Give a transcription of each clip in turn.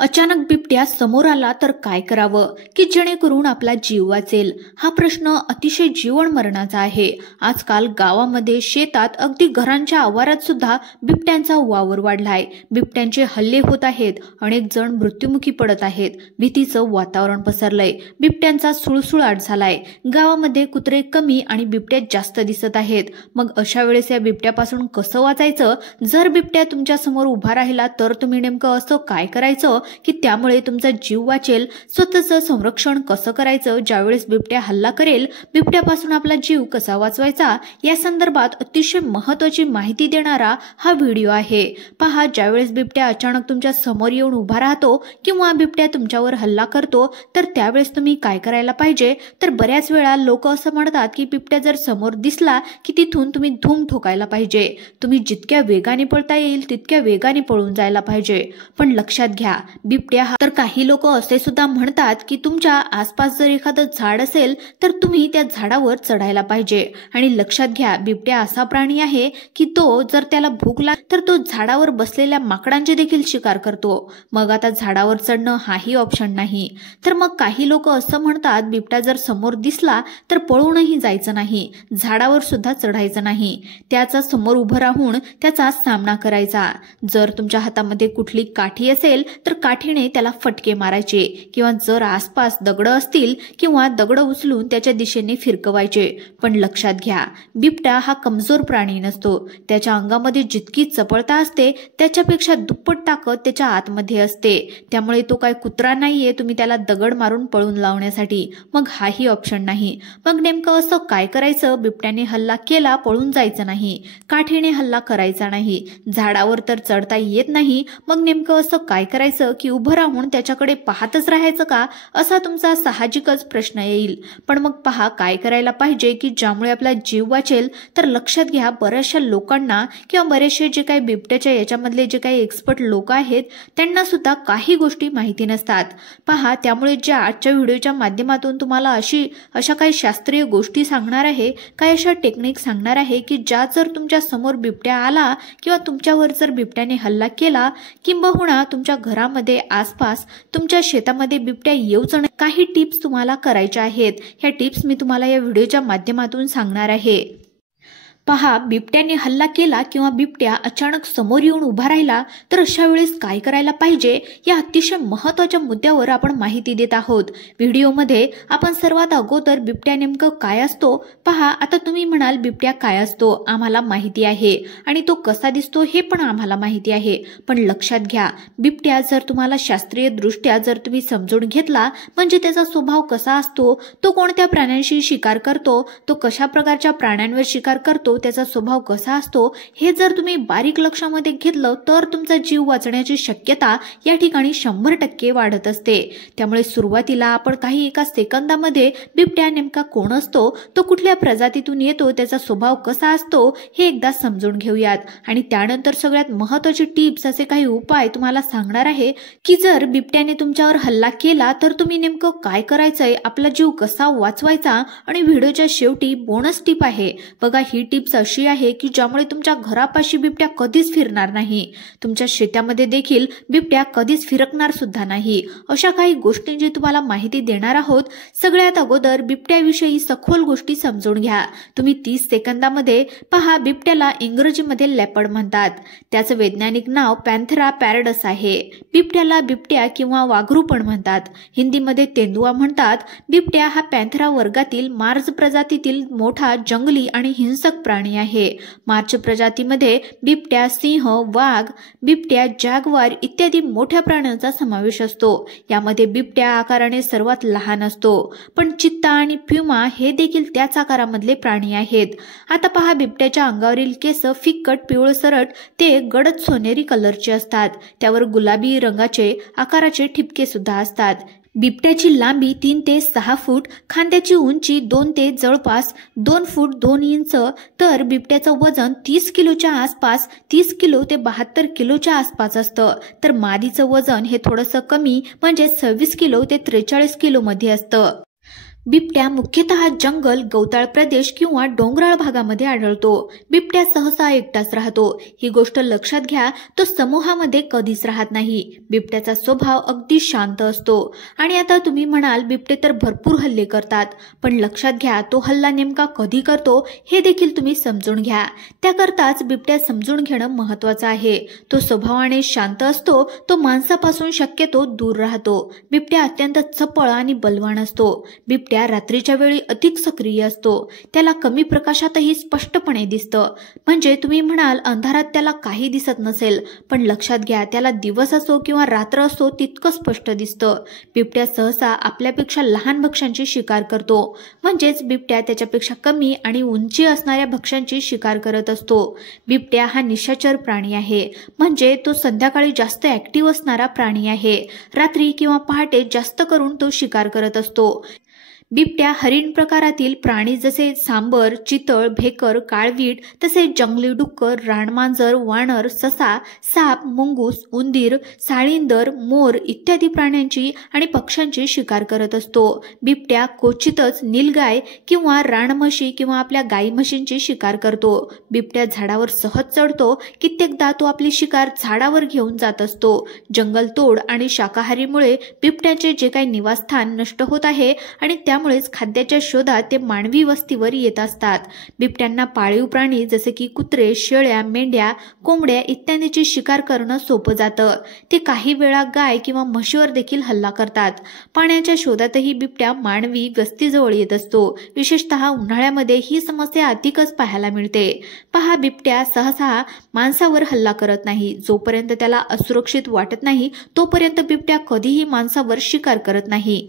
अचानक बिबट्या समोर आला तर काय करावं की जेणेकरून आपला जीव वाचेल? हा प्रश्न अतिशय जीवन मरणाचा आहे। आजकाल गावामध्ये, शेतात, अगदी घरांच्या आवारात सुद्धा बिबट्यांचा वावर वाढलाय। बिबट्यांचे हल्ले होत आहेत, अनेक जण मृत्युमुखी पडत आहेत। भीतीचं वातावरण पसरलंय, बिबट्यांचा सुळसुळाट झालाय। गावामध्ये कुत्रे कमी आणि बिबट्या जास्त दिसत आहेत। मग अशा वेळेस या बिबट्यापासून कसं वाचायचं? जर बिबट्या तुमच्या समोर उभा राहिला तर तुम्ही नेमकं असं काय करायचं की त्यामुळे तुमचा जीव वाचेल? स्वतःचं संरक्षण कसं करायचं ज्यावेळेस बिबट्या हल्ला करेल? बिबट्यापासून आपला जीव कसा वाचवायचा या संदर्भात अतिशय महत्त्वाची माहिती देणारा हा व्हिडिओ आहे। पहा, ज्यावेळेस बिबट्या अचानक तुमच्या समोर येऊन उभा राहतो किंवा बिबट्या तुमच्यावर हल्ला करतो तर त्यावेळेस तुम्ही काय करायला पाहिजे? तर बऱ्याच वेळा लोक असं म्हणतात की बिबट्या जर समोर दिसला की तिथून तुम्ही धूम ठोकायला पाहिजे। तुम्ही जितक्या वेगाने पळता येईल तितक्या वेगाने पळून जायला पाहिजे। पण लक्षात घ्या, बिबट्या हा तर काही लोक असे सुद्धा म्हणतात की तुमच्या आसपास जर एखादं झाड असेल तर तुम्ही त्या झाडावर चढायला पाहिजे। आणि लक्षात घ्या, बिबट्या असा प्राणी आहे की तो जर त्याला भूक लागली तर तो झाडावर बसलेल्या माकडांची देखील शिकार करतो। मग आता झाडावर चढणं हाही ऑप्शन नाही। तर मग काही लोक असं म्हणतात बिबट्या जर समोर दिसला तर पळूनही जायचं नाही, झाडावर सुद्धा चढायचं नाही, त्याचा समोर उभं राहून त्याचा सामना करायचा। जर तुमच्या हातामध्ये कुठली काठी असेल तर काठीने त्याला फटके मारायचे, किंवा जर आसपास दगड असतील किंवा दगड उचलून त्याच्या दिशेने फिरकवायचे। पण लक्षात घ्या, बिबट्या हा कमजोर प्राणी नसतो। त्याच्या अंगामध्ये जितकी चपळता असते त्याच्यापेक्षा दुप्पट ताकद त्याच्या आतमध्ये असते। त्यामुळे तो काय कुत्रा नाहीये तुम्ही त्याला दगड मारून पळून लावण्यासाठी। मग हाही ऑप्शन नाही। मग नेमकं असं काय करायचं? बिबट्याने हल्ला केला, पळून जायचं नाही, काठीने हल्ला करायचा नाही, झाडावर तर चढता येत नाही, मग नेमकं असं काय करायचं की उभं राहून त्याच्याकडे पाहतच राहायचं का, असा तुमचा साहजिकच प्रश्न येईल। पण मग पहा काय करायला पाहिजे की ज्यामुळे आपला जीव वाचेल। तर लक्षात घ्या, बऱ्याचशा लोकांना किंवा बरेचसे जे काही बिबट्याच्या याच्यामधले जे काही एक्सपर्ट लोक आहेत त्यांना सुद्धा काही गोष्टी माहिती नसतात। पहा, त्यामुळे ज्या आजच्या व्हिडिओच्या माध्यमातून तुम्हाला अशा काही शास्त्रीय गोष्टी सांगणार आहे, काही अशा टेक्निक सांगणार आहे की ज्या जर तुमच्या समोर बिबट्या आला किंवा तुमच्यावर जर बिबट्याने हल्ला केला, किंबहुना तुमच्या घरामध्ये आसपास तुमच्या शेतामध्ये बिबट्या येऊच नये, काही टिप्स तुम्हाला करायच्या आहेत। ह्या टिप्स मी तुम्हाला या व्हिडिओच्या माध्यमातून सांगणार आहे। पहा, बिबट्याने हल्ला केला किंवा बिबट्या अचानक समोर येऊन उभा राहिला तर अशा वेळेस काय करायला पाहिजे या अतिशय महत्त्वाच्या मुद्द्यावर आपण माहिती देत आहोत। व्हिडिओमध्ये आपण सर्वात अगोदर बिबट्या नेमकं काय असतो पहा। आता तुम्ही म्हणाल बिबट्या काय असतो, आम्हाला माहिती आहे आणि तो कसा दिसतो हे पण आम्हाला माहिती आहे। पण लक्षात घ्या, बिबट्या जर तुम्हाला शास्त्रीय दृष्ट्या जर तुम्ही समजून घेतला म्हणजे त्याचा स्वभाव कसा असतो, तो कोणत्या प्राण्यांशी शिकार करतो, तो कशा प्रकारच्या प्राण्यांवर शिकार करतो, त्याचा स्वभाव कसा असतो, हे जर तुम्ही बारीक लक्षामध्ये घेतलं तर तुमचा जीव वाचण्याची शक्यता या ठिकाणी 100% वाढत असते। त्यामुळे सुरुवातीला आपण काही एका सेकंदामध्ये बिबट्या नेमका कोण असतो, तो कुठल्या प्रजातीतून येतो, त्याचा स्वभाव कसा असतो हे एकदा समजून घेऊयात। आणि त्यानंतर सगळ्यात महत्त्वाची टिप्स, असे काही उपाय तुम्हाला सांगणार आहे की जर बिबट्याने तुमच्यावर हल्ला केला तर तुम्ही नेमकं काय करायचंय, आपला जीव कसा वाचवायचा। आणि व्हिडिओच्या शेवटी बोनस टिप आहे बघा। ही टिप्स अशी आहे की ज्यामुळे तुमच्या घरापाशी बिबट्या कधीच फिरणार नाही, तुमच्या शेतामध्ये देखील बिबट्या कधीच फिरकणार सुद्धा नाही। अशा काही गोष्टींची तुम्हाला माहिती देणार आहोत। सगळ्यात अगोदर बिबट्याविषयी सखोल गोष्टी समजून घ्या तुम्ही 30 सेकंदामध्ये। पहा, बिबट्याला इंग्रजीमध्ये लेपर्ड म्हणतात, त्याचं वैज्ञानिक नाव पॅन्थेरा पॅरडस आहे। बिबट्याला बिबट्या किंवा वाघरू पण म्हणतात, हिंदीमध्ये तेंदुआ म्हणतात। बिबट्या हा पॅन्थेरा वर्गातील मार्ज प्रजातीतील मोठा जंगली आणि हिंसक प्राणी आहे। मार्च प्रजातीमध्ये बिबट्या, सिंह, वाघ, बिबट्या, जॅग्वार इत्यादी मोठ्या प्राण्यांचा समावेश असतो। यामध्ये बिबट्या आकाराने सर्वात लहान असतो, पण चित्ता आणि प्युमा हे देखील त्याच आकारामधले प्राणी आहेत। आता पहा, बिबट्याच्या अंगावरील केस फिक्कट पिवळसरट ते गडद सोनेरी कलरचे असतात, त्यावर गुलाबी रंगाचे आकाराचे ठिपके सुद्धा असतात। बिबट्याची लांबी 3 ते 6 फूट, खांद्याची उंची 2 ते जवळपास 2 फूट 2 इंच, तर बिबट्याचं वजन 30 किलोच्या आसपास, 30 किलो ते 72 किलोच्या आसपास असतं। तर मादीचं वजन हे थोडंसं कमी म्हणजे 26 किलो ते 43 किलो मध्ये असतं। बिबट्या मुख्यतः जंगल, गवताळ प्रदेश किंवा डोंगराळ भागामध्ये आढळतो. बिबट्या सहसा एकटाच राहतो. ही गोष्ट लक्षात घ्या, तो समूहामध्ये कधीच राहत नाही. बिबट्याचा स्वभाव अगदी शांत असतो. आणि आता तुम्ही म्हणाल, बिबटे तर भरपूर हल्ले करतात, पण लक्षात घ्या, तो हल्ला नेमका कधी करतो हे देखील तुम्ही समजून घ्या. त्याकरताच बिबट्या समजून घेणं महत्त्वाचं आहे. तो स्वभावाने शांत असतो. तो माणसापासून शक्यतो दूर राहतो. बिबट्या अत्यंत चपळ आणि बलवान असतो. बिबट्या रात्रीच्या वेळी अधिक सक्रिय असतो. त्याला कमी प्रकाशातही स्पष्टपणे दिसतं. म्हणजे तुम्ही म्हणाल, अंधारात त्याला काही दिसत नसेल, पण लक्षात घ्या, त्याला दिवस असो किंवा रात्र असो तितकं स्पष्ट दिसतं. बिबट्या सहसा आपल्यापेक्षा लहान भक्ष्यांची शिकार करतो. म्हणजेच बिबट्या त्याच्यापेक्षा कमी आणि उंची असणाऱ्या भक्ष्यांची शिकार करत असतो. बिबट्या हा निशाचर प्राणी आहे. म्हणजे तो संध्याकाळी जास्त ऍक्टिव्ह असणारा प्राणी आहे. रात्री किंवा पहाटे जास्त करून तो शिकार करत असतो. बिबट्या हरिण प्रकारातील प्राणी जसे सांबर, चितळ, भेकर, काळवीट, तसेच जंगली डुक्कर, रानमांजर, वानर, ससा, साप, मुंगूस, उंदीर, साळींदर, मोर इत्यादी प्राण्यांची आणि पक्ष्यांची शिकार करत असतो. बिबट्या क्वचितच नीलगाय किंवा रानम्हशी किंवा आपल्या गाई म्हशींची शिकार करतो. बिबट्या झाडावर सहज चढतो. कित्येकदा तो आपली शिकार झाडावर घेऊन जात असतो. जंगलतोड आणि शाकाहारीमुळे बिबट्याचे जे काही निवासस्थान नष्ट होत आहे आणि त्यामुळेच खाद्याच्या शोधात ते मानवी वस्तीवर येत असतात. बिबट्यांना पाळीव प्राणी जसे की कुत्रे, शेळ्या, मेंढ्या, कोंबड्या इत्यादीची शिकार करणं सोपं जातं. ते काही वेळा गाय किंवा म्हशीवर देखील हल्ला करतात. पाण्याच्या शोधातही बिबट्या मानवी वस्तीजवळ येत असतो. विशेषतः उन्हाळ्यामध्ये ही समस्या अधिकच पाहायला मिळते. पहा, बिबट्या सहसा माणसावर हल्ला करत नाही. जोपर्यंत त्याला असुरक्षित वाटत नाही तोपर्यंत बिबट्या कधीही माणसावर शिकार करत नाही.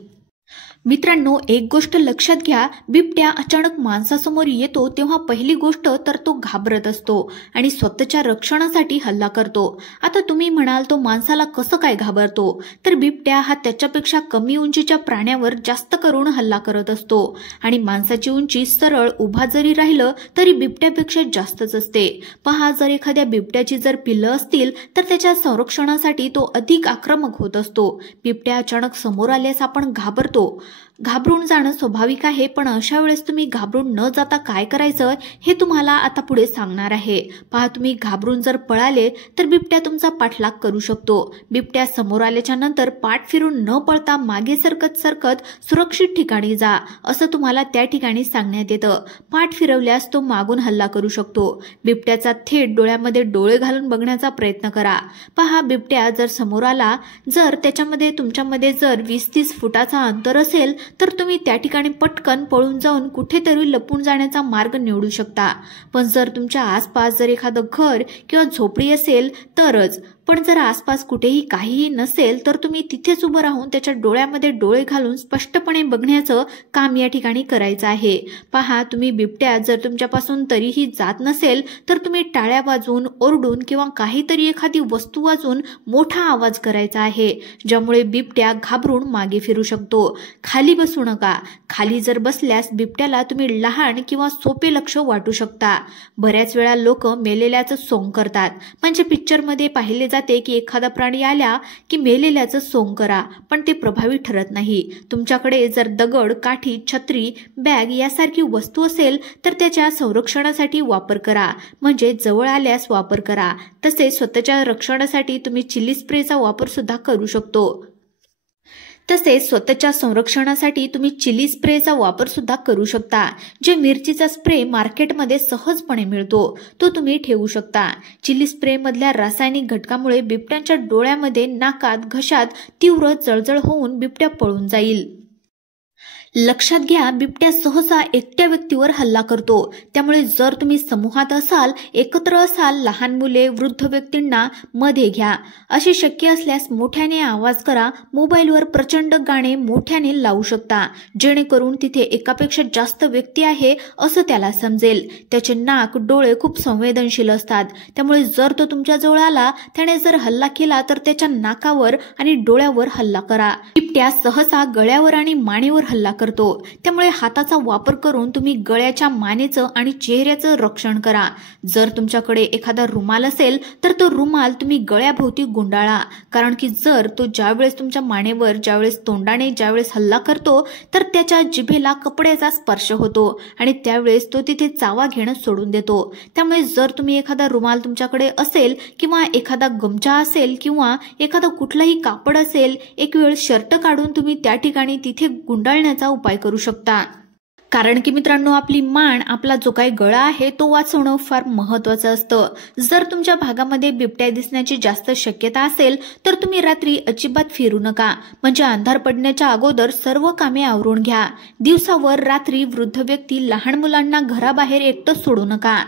मित्रांनो, एक गोष्ट लक्षात घ्या, बिबट्या अचानक माणसासमोर येतो तेव्हा पहिली गोष्ट तर तो घाबरत असतो आणि स्वतःच्या रक्षणासाठी हल्ला करतो. आता तुम्ही म्हणाल, तो माणसाला कसं काय घाबरतो? तर बिबट्या हा त्याच्यापेक्षा कमी उंचीच्या प्राण्यावर जास्त करून हल्ला करत असतो आणि माणसाची उंची सरळ उभा जरी राहिलं तरी बिबट्यापेक्षा जास्तच असते. पहा, जर एखाद्या बिबट्याची जर पिल्लं असतील तर त्याच्या संरक्षणासाठी तो अधिक आक्रमक होत असतो. बिबट्या अचानक समोर आल्यास आपण घाबरतो. घाबरून जाणं स्वाभाविक आहे, पण अशा वेळेस तुम्ही घाबरून न जाता काय करायचं हे तुम्हाला आता पुढे सांगणार आहे. पहा, तुम्ही घाबरून जर पळाले तर बिबट्या तुमचा पाठलाग करू शकतो. बिबट्या समोर आल्याच्या नंतर पाठ फिरून न पळता मागे सरकत सरकत सुरक्षित ठिकाणी जा असं तुम्हाला त्या ठिकाणी सांगण्यात येतं. पाठ फिरवल्यास तो मागून हल्ला करू शकतो. बिबट्याचा थेट डोळ्यामध्ये डोळे घालून बघण्याचा प्रयत्न करा. पहा, बिबट्या जर समोर आला, जर त्याच्यामध्ये तुमच्यामध्ये जर 20-30 फुटाचा अंतर असेल तर तुम्ही त्या ठिकाणी पटकन पळून जाऊन कुठेतरी लपून जाण्याचा मार्ग निवडू शकता. पण जर तुमच्या आसपास जर एखादं घर किंवा झोपडी असेल तरच. पण जर आसपास कुठेही काहीही नसेल तर तुम्ही तिथेच उभं राहून त्याच्या डोळ्यामध्ये डोळे घालून स्पष्टपणे बघण्याचं काम या ठिकाणी करायचं आहे. पहा, तुम्ही बिबट्या जर तुमच्यापासून तरीही जात नसेल तर तुम्ही टाळ्या वाजवून, ओरडून किंवा काहीतरी एखादी वस्तू वाजवून मोठा आवाज करायचा आहे, ज्यामुळे बिबट्या घाबरून मागे फिरू शकतो. खाली बसू नका. खाली जर बसल्यास बिबट्याला तुम्ही लहान किंवा सोपे लक्ष वाटू शकता. बऱ्याच वेळा लोक मेलेल्याचं सोंग करतात. म्हणजे पिक्चरमध्ये पाहिले जाते की एखादा प्राणी आला की मेलेल्याचं सोंग करा, पण ते प्रभावी ठरत नाही. तुमच्याकडे जर दगड, काठी, छत्री, बॅग यासारखी वस्तू असेल तर त्याच्या संरक्षणासाठी वापर करा. म्हणजे जवळ आल्यास वापर करा. तसेच स्वतःच्या रक्षणासाठी तुम्ही चिली स्प्रेचा वापर सुद्धा करू शकतो. चिली स्प्रेचा वापर सुद्धा करू शकता. जे मिरचीचा स्प्रे मार्केटमध्ये सहजपणे मिळतो तो तुम्ही ठेवू शकता. चिली स्प्रे मधल्या रासायनिक घटकामुळे बिबट्यांच्या डोळ्यामध्ये, नाकात, घशात तीव्र जळजळ होऊन बिबट्या पळून जाईल. लक्षात घ्या, बिबट्या सहसा एकट्या व्यक्तीवर हल्ला करतो. त्यामुळे जर तुम्ही समूहात असाल, एकत्र असाल, लहान मुले, वृद्ध व्यक्तींना मध्ये घ्या. असे शक्य असल्यास मोठ्याने आवाज करा. मोबाईलवर प्रचंड गाणे मोठ्याने लावू शकता, जेणेकरून तिथे एकापेक्षा जास्त व्यक्ती आहे असं त्याला समजेल. त्याचे नाक, डोळे खूप संवेदनशील असतात. त्यामुळे जर तो तुमच्या जवळ आला, त्याने जर हल्ला केला तर त्याच्या नाकावर आणि डोळ्यावर हल्ला करा. बिबट्या सहसा गळ्यावर आणि मानेवर हल्ला करतो, त्यामुळे हाताचा वापर करून तुम्ही गळ्याच्या, मानेचं आणि चेहऱ्याचं रक्षण करा. जर तुमच्याकडे एखादा रुमाल असेल तर तो रुमाल तुम्ही गळ्याभोवती गुंडाळा, कारण की जर तो ज्यावेळेस तुमच्या मानेवर, ज्यावेळेस तोंडाने ज्यावेळेस हल्ला करतो तर त्याच्या जिभेला कपड्याचा स्पर्श होतो आणि त्यावेळेस तो तिथे चावा घेणं सोडून देतो. त्यामुळे जर तुम्ही एखादा रुमाल तुमच्याकडे असेल किंवा एखादा गमछा असेल किंवा एखादा कुठलाही कापड असेल, एक वेळ शर्ट काढून तुम्ही त्या ठिकाणी तिथे गुंडाळण्याचा उपाय करू शकता. कारण की मित्रांनो, आपली मान, आपला जो काही गळा आहे तो वाचवणं फार महत्त्वाचं असतं. जर तुमच्या भागामध्ये बिबट्या दिसण्याची जास्त शक्यता असेल तर तुम्ही रात्री अजिबात फिरू नका, म्हणजे अंधार पडण्याच्या अगोदर सर्व कामे आवरून घ्या. दिवसावर रात्री वृद्ध व्यक्ती, लहान मुलांना घराबाहेर एकटं सोडू नका.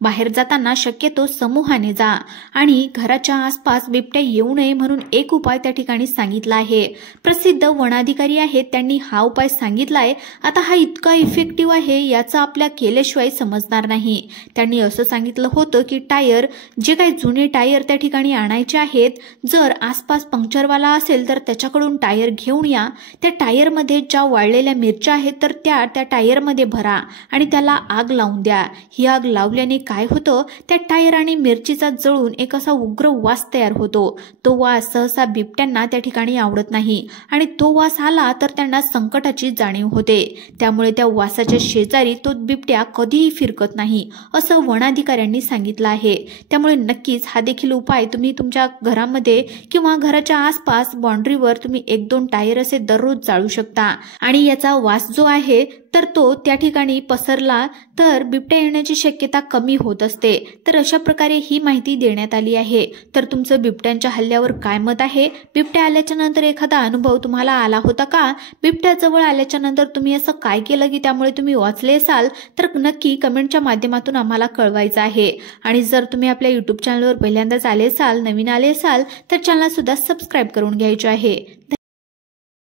बाहेर जाताना शक्यतो समूहाने जा आणि घराच्या आसपास बिबट्या येऊ नये म्हणून एक उपाय त्या ठिकाणी सांगितला आहे. प्रसिद्ध वनाधिकारी आहेत, त्यांनी हा उपाय सांगितलाय. आता हा इतका इफेक्टिव्ह आहे याचा आपल्या केल्याशिवाय समजणार नाही. त्यांनी असं सांगितलं होतं की टायर, जे काही जुने टायर त्या ठिकाणी आणायचे आहेत, जर आसपास पंक्चरवाला असेल तर त्याच्याकडून टायर घेऊन या. त्या टायरमध्ये ज्या वाळलेल्या मिरच्या आहेत तर त्या टायरमध्ये भरा आणि त्याला आग लावून द्या. ही आग लावल्याने काय होतं, त्या टायर आणि मिरचीचा जळून एक असा उग्र वास तयार होतो. तो वास सहसा बिबट्यांना त्या ठिकाणी आवडत नाही आणि तो वास आला तर त्यांना संकटाची जाणीव होते. त्यामुळे त्या वासाच्या शेजारी तो बिबट्या कधीही फिरकत नाही, असं वनाधिकाऱ्यांनी सांगितलं आहे. त्यामुळे नक्कीच हा देखील उपाय तुम्ही तुमच्या घरामध्ये किंवा घराच्या आसपास बाउंड्रीवर तुम्ही 1-2 टायर असे दररोज जाळू शकता आणि याचा वास जो आहे तर तो त्या ठिकाणी पसरला तर बिबट्या येण्याची शक्यता कमी होत असते. तर अशा प्रकारे ही माहिती देण्यात आली आहे. तर तुमचं बिबट्यांच्या हल्ल्यावर काय मत आहे? बिबट्या आल्याच्या नंतर एखादा अनुभव तुम्हाला आला होता का? बिबट्या जवळ आल्याच्या नंतर तुम्ही असं काय केलं की त्यामुळे तुम्ही वाचले असाल? तर नक्की कमेंटच्या माध्यमातून आम्हाला कळवायचं आहे. आणि जर तुम्ही आपल्या YouTube चॅनलवर पहिल्यांदाच आले असाल, नवीन आले असाल तर चॅनल सुद्धा सबस्क्राईब करून घ्यायचे आहे.